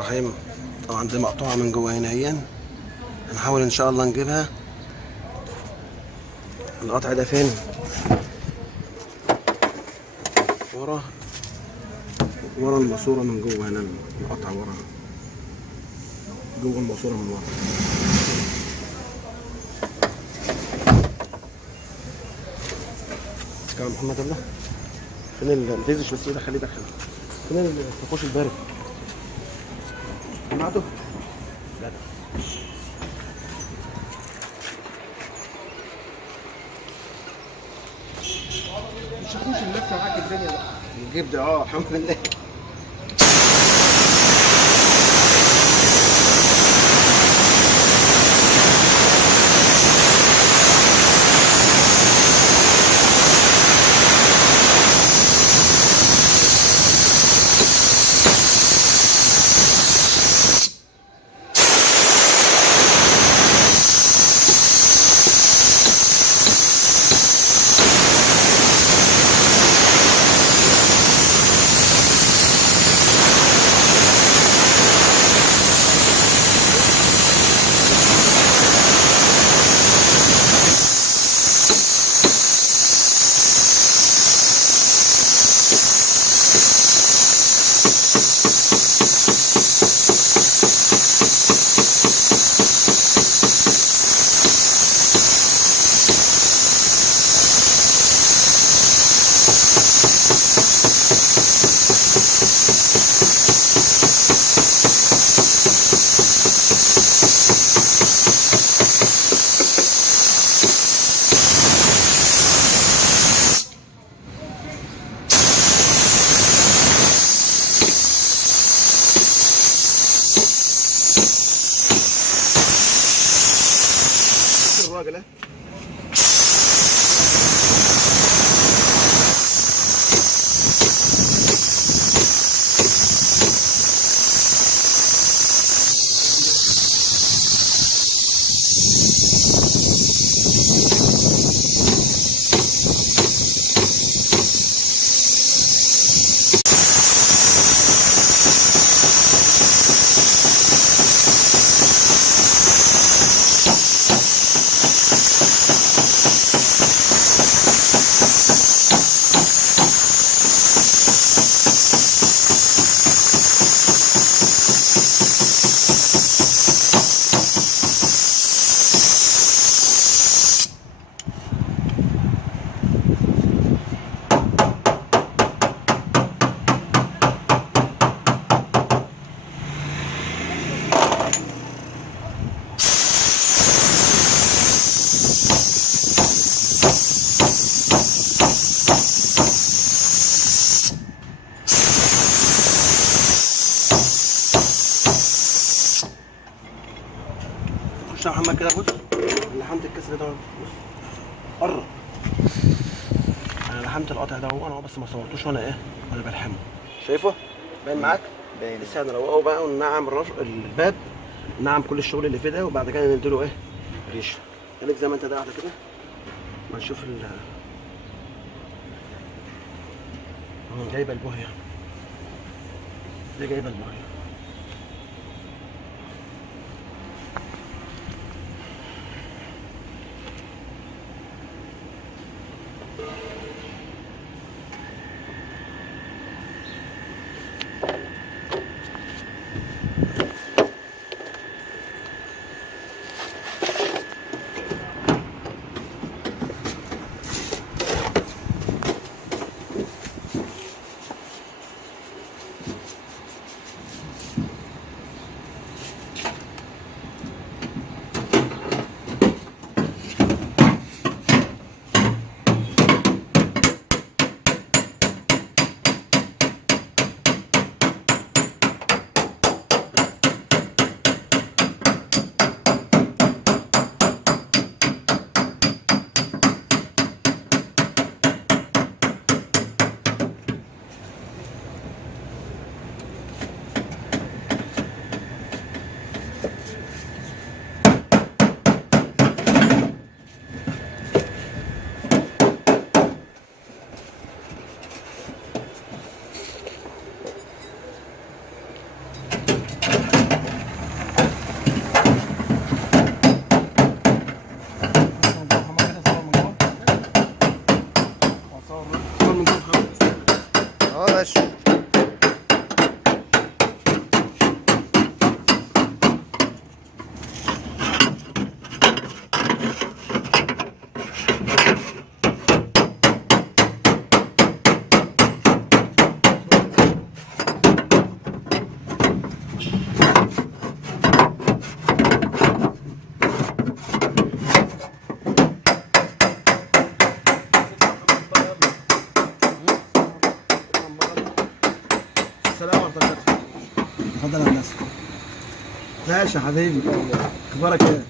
الرحيم. طبعا دي مقطوعة من جوه هنا اهي، هنحاول ان شاء الله نجيبها. القطع ده فين؟ ورا الماسورة من جوه هنا، القطع ورا جوه الماسورة من ورا. يا محمد الله، فين ما تهزش بس ايدك، خليه دخل. فين النقوش البارد؟ سمعته؟ لا مش هخش اللفه معاك الدنيا بقى. نجيب ده الحمد لله. الراجل خش يا محمد كده. بص لحمت الكسر ده، بص قرب. انا لحمت القطع ده اهو بس ما صورتوش وانا بلحمه. شايفه باين معاك؟ باين. لسه هنروقه بقى وننعم الباب، نعم كل الشغل اللي فيه ده، وبعد كده نديله ريشه. خليك زي ما انت قاعد كده ما نشوف جايبه البوهيه دي، جايبه البوهيه. السلام ورحمه الله وبركاته. اتفضل يا هندسه. ماشي يا حبيبي، اخبارك ايه؟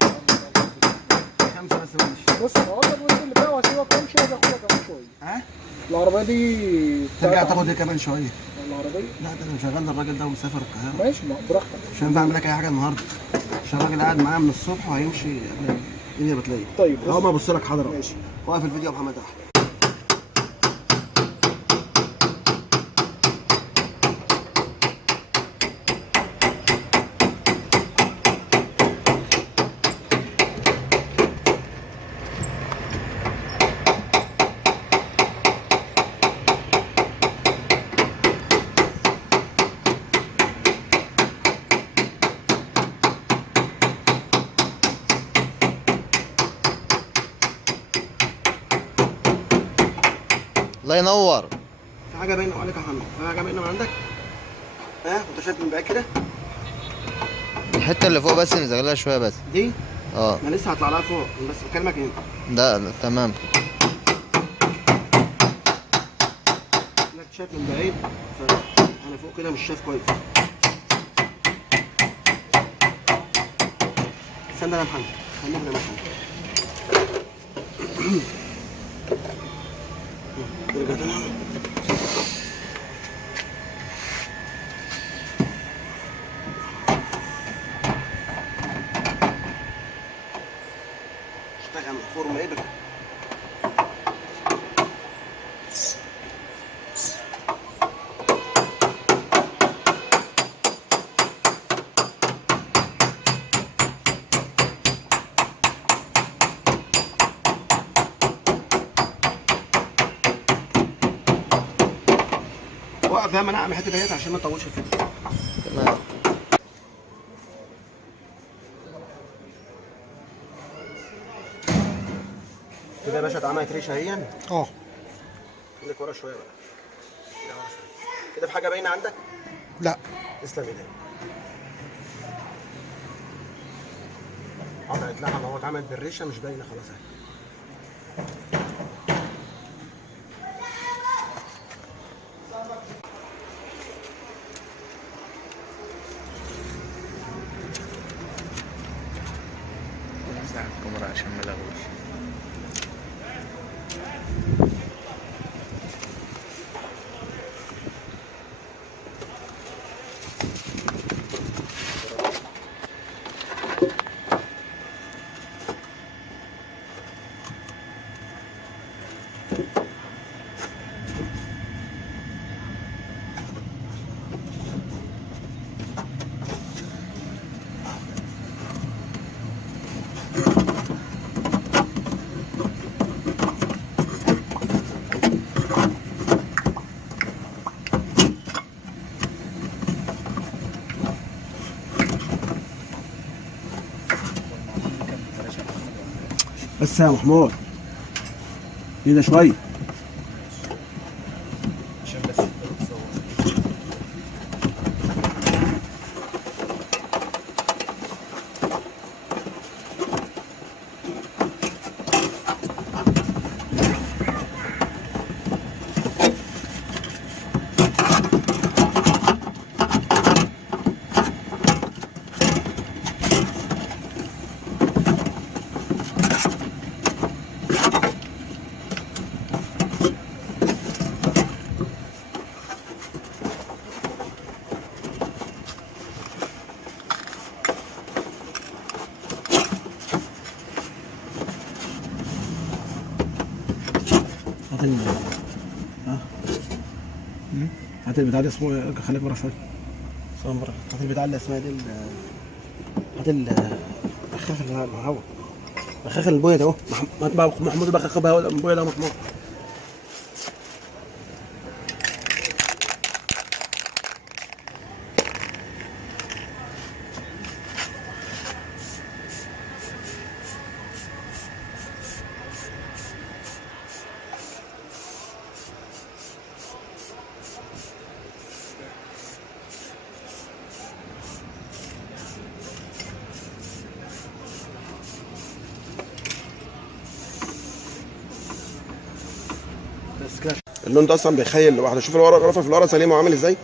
5 بس ماشي. بص هقعد الوش اللي بقى وهسيبك وامشي وهاخدها كمان شويه. ها؟ العربيه دي ترجع تاخد ايه كمان شويه؟ العربيه؟ لا ده انا شغال الراجل ده ومسافر القاهره. ماشي براحتك. مش هينفع اعمل لك اي حاجه النهارده عشان الراجل قاعد معايا من الصبح وهيمشي قبل الدنيا بتلاقي. طيب اهو ما ابص لك حاضر اهو. ماشي. واقف الفيديو يا محمد احمد. الله ينور. في حاجه باينه عليك يا محمد؟ في حاجه باينه من عندك؟ ها؟ وانت شايف من بعيد كده؟ الحته اللي فوق بس نزغلها شويه بس. دي؟ اه انا لسه هطلع لها فوق بس بكلمك هنا. ده تمام. انك شايف من بعيد فانا فوق كده مش شايف كويس. استنى يا محمد، خلينا يا محمد. ارجع تاني. اشتغل فورمه ايه بقى؟ وقف يا منع من الحته ديت عشان ما تطولش الفيديو. تمام. كده يا باشا اتعملت ريشه اهي. اه خليك ورا شويه بقى. كده ورا شويه. كده في حاجه باينه عندك؟ لا تسلم ايديك. قطعت لحمه اهو اتعملت بالريشه مش باينه خلاص اهي. نمسح الكاميرا عشان ما لاغوش. بس يا محمود ايه ده شويه. هات ها هات البتاع دي اسمه، خليك ورا شويه. هات البتاع اللي اسمها دي هات البخاخ اللي هو بخاخ البويه ده اهو. محمود بخاخ البويه ده محمود. بس كده اللون ده اصلا بيخيل لوحده. شوف الورق الغرفه في الورق سليم وعامل ازاي.